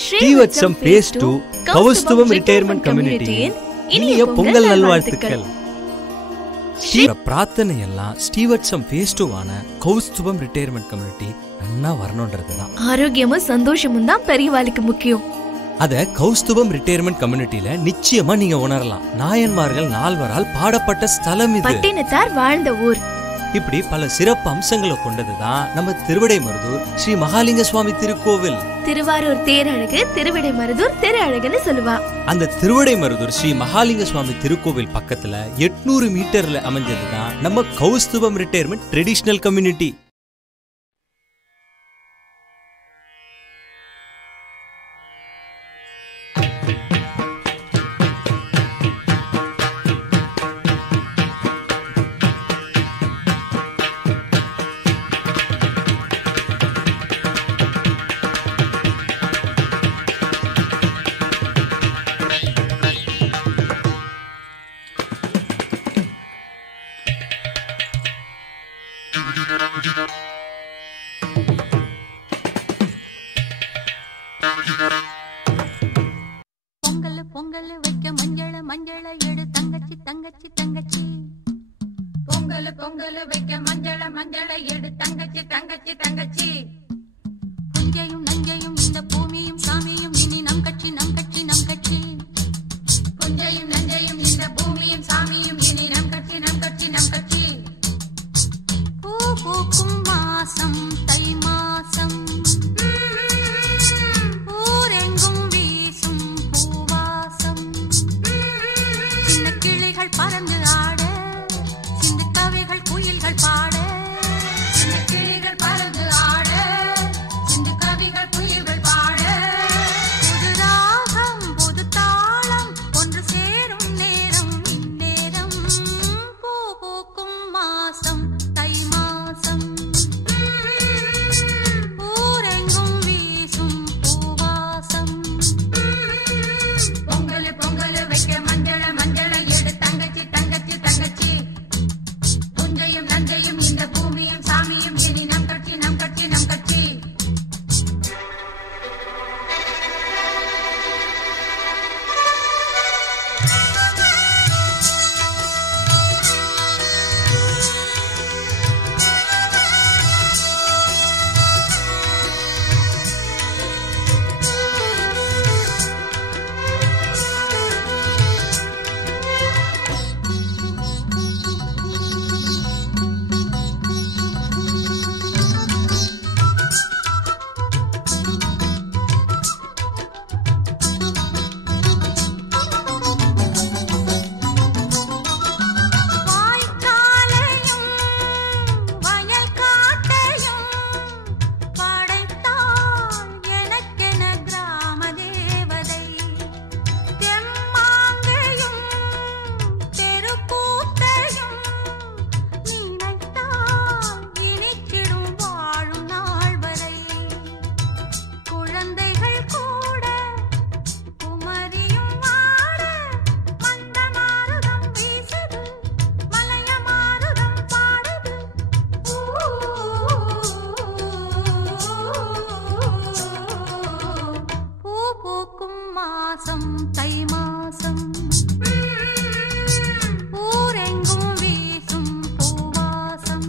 ஸ்ரீவத்சம் phase 2 கௌஸ்துபம் retirement கம்யூனிட்டியின் இனிய பொங்கல் நல்வாழ்த்துக்கள். பிரார்த்தனை எல்லாம் ஸ்ரீவத்சம் phase 2 ஆன கௌஸ்துபம் ரிட்டையர்மெண்ட் கம்யூனிட்டி நன்னா வரணும்ன்றதுதான். ஆரோக்கியமும் சந்தோஷமும் தான் பெரியவாளுக்கு முக்கியம். அத கௌஸ்துபம் ரிட்டையர்மெண்ட் கம்யூனிட்டில நிச்சயமா நீங்க உணரலாம். நாயன்மார்கள் 4வரால் பாடப்பட்ட ஸ்தலம் இது. பட்டினத்தார் வாழ்ந்த ஊர். இப்படி பல சிறப்பு அம்சங்களை கொண்டதுதான் நம்ம திருவிடைமருதூர் ஸ்ரீ மகாலிங்க சுவாமி திருக்கோவில். திருவாரூர் தேரழகு, திருவிடைமருதூர் திரு அழகுன்னு சொல்லுவா. அந்த திருவிடைமருதூர் ஸ்ரீ மகாலிங்க சுவாமி திருக்கோவில் பக்கத்துல 800 மீட்டர்ல அமைஞ்சதுதான் நம்ம கௌஸ்துபம் ரிட்டையர்மெண்ட் ட்ரெடிஷனல் கம்யூனிட்டி. பொங்கல் வைக்க மஞ்சள மஞ்சள எடு தங்கச்சி தங்கச்சி தங்கச்சி. பொங்கல் வைக்க மஞ்சள மஞ்சள எடு தங்கச்சி தங்கச்சி தங்கச்சி. புஞ்சையும் நஞ்சையும் இந்த பூமியும் சாமியும் இனி நம் கட்சி நம் கட்சி நம் கட்சி. புஞ்சையும் நஞ்சையும் இந்த பூமியும் சாமியும் இனி நம் கட்சி நம் கட்சி நம் கட்சி. பூ பூக்கும் மாசம் தை மாசம், ஊரெங்கும் வீசும் பூவாசம். சின்ன கிளிகள் பறந்து ஆட, சிந்து கவிகள் குயில்கள் பாட. சின்ன கிளிகள் பறந்து ஆட, சிந்து கவிகள் குயில்கள் பாட. புது ராகம் புது தாளம் ஒன்று சேரும் நேரம் இந்நேரம். பூ பூக்கும் மாசம் தை மாசம், ஊரெங்கும் வீசும் பூவாசம். பொங்கல் வைக்க மஞ்சள மஞ்சள எடு தங்கச்சி தங்கச்சி தங்கச்சி. புஞ்சையும் நஞ்சையும் இந்த பூமியும் சாமியும் இனி நம் கட்சி நம் கட்சி நம் கட்சி. மாசம் தை மாசம், ஊரெங்கும் வீசும் பூவாசம்.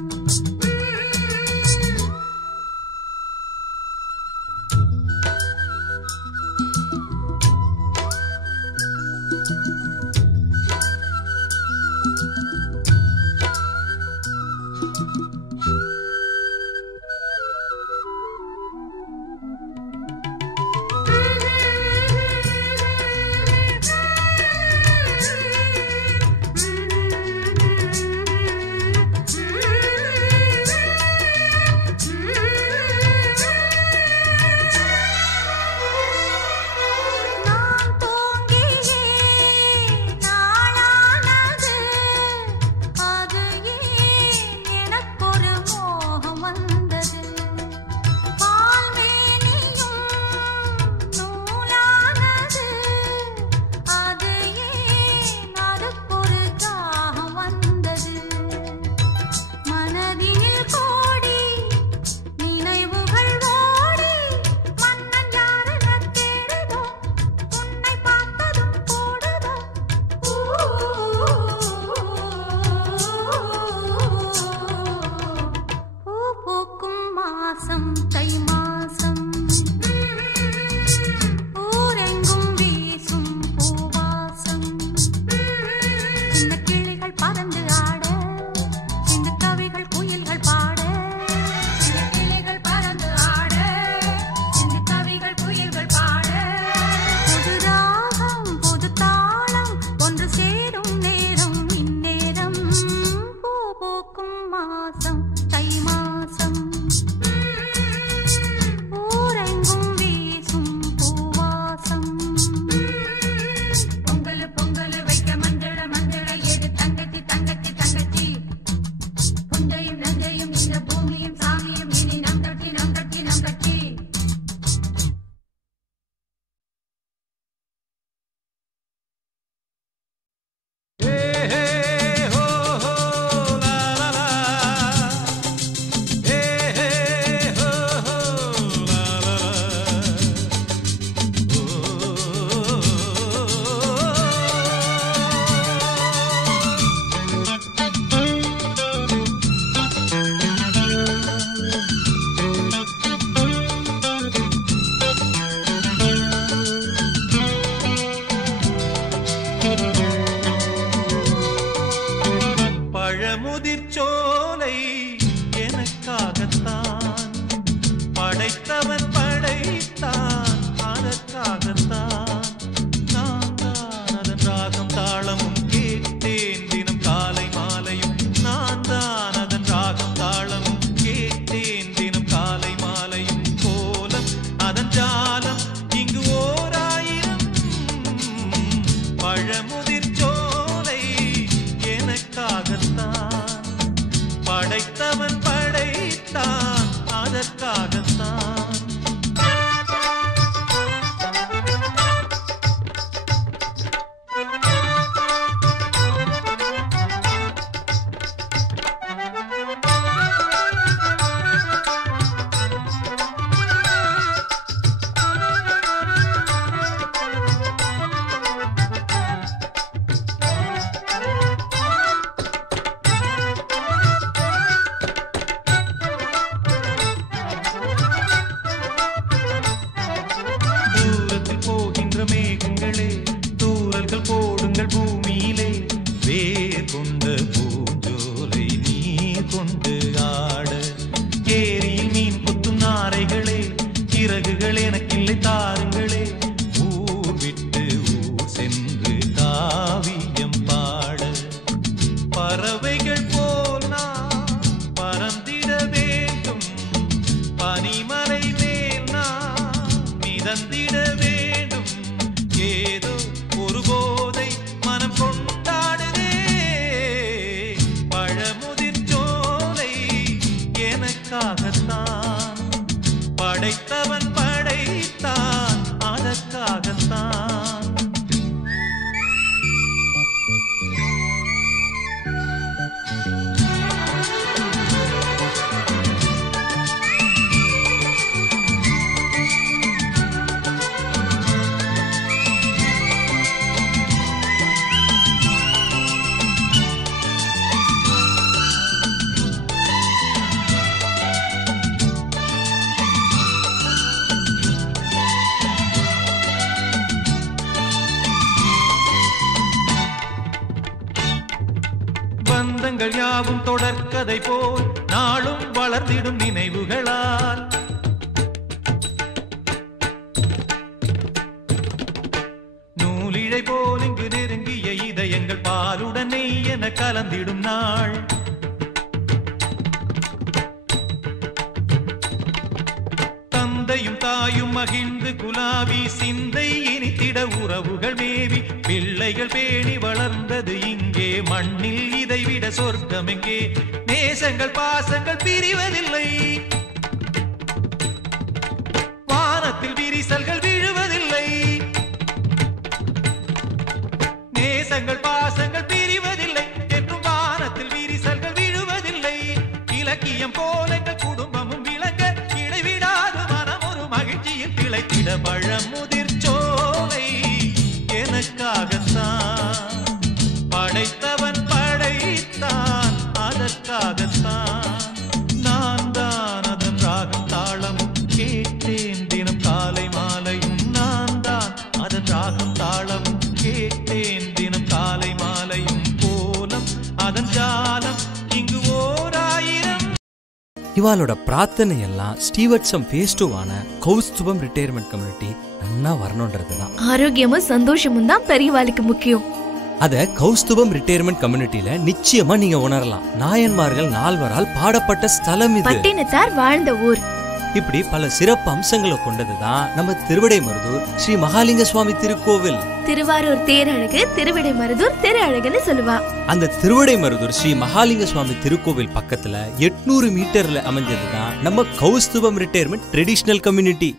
இழந்திட வேண்டும். ஏதோ ஒரு போதை மனம் கொண்டாடுதே. பழமுதிர் சோலை எனக்காகத்தான், படைத்தவன் படைத்தான் அதற்காகத்தான். பந்தங்கள் யாவும் தொடர்கதை போல் நாளும் வளர்ந்திடும் நினைவுகளால். நூலிழை போல் இங்கு நெருங்கிய இதயங்கள் பாலுடன் நெய் என கலந்திடும் நாள். தந்தையும் தாயும் மகிழ்ந்து குலாவி சிந்தை இனித்திட உறவுகள் மேவி பிள்ளைகள் பேணி வளர்ந்தது இங்கே. மண்ணில் இதைவிட சொர்க்கம் எங்கே? நேசங்கள் பாசங்கள் பிரிவதில்லை, வானத்தில் விரிசல்கள் விழுவதில்லை. நேசங்கள் பாசங்கள் பிரிவதில்லை என்றும் வானத்தில் விரிசல்கள் விழுவதில்லை. இலக்கியம் போல எங்கள் குடும்பமும் விளங்க இடைவிடாது மனம் ஒரு மகிழ்ச்சியில் திளைத்திட. பழமுதிர் சோலை எனக்காகத்தான், படைத்தவன் படைத்தான் அதற்காகத்தான். நான் தான் அதன் ராகம் தாளமும் கேட்டேன் தினம் காலை மாலையும். நான் தான் அதன் ராகம் தாளமும் கேட்டேன் தினம் காலை மாலையும். கோலம் அதன் ஜாலம் இங்கு ஓர் ஆயிரம். இவாளோட பிரார்த்தனை எல்லாம் ஸ்டீவர்ட்சம் ஃபேஸ் 2 கௌஸ்துபம் ரிட்டையர்மெண்ட் கம்யூனிட்டி நன்னா வரணும்ன்றதுதான். ஆரோக்கியமும் சந்தோஷமும் தான் பெரியவாளுக்கு முக்கியம். அத கௌஸ்துபம் ரிட்டையர்மெண்ட் கம்யூனிட்டில நிச்சயமா நீங்க உணரலாம். நாயன்மார்கள் 4வரால் பாடப்பட்ட ஸ்தலம் இது. பட்டினத்தார் வாழ்ந்த ஊர். இப்படி பல சிறப்பு அம்சங்களை கொண்டதுதான் நம்ம திருவிடைமருதூர் ஸ்ரீ மகாலிங்க சுவாமி திருக்கோவில். திருவாரூர் தேரழகு திருவிடைமருதூர் திரு அழகுன்னு சொல்லுவா. அந்த திருவிடைமருதூர் ஸ்ரீ மகாலிங்க சுவாமி திருக்கோவில் பக்கத்துல 800 மீட்டர்ல அமைஞ்சதுதான் நம்ம கௌஸ்துபம் ரிட்டையர்மெண்ட் ட்ரெடிஷனல் கம்யூனிட்டி.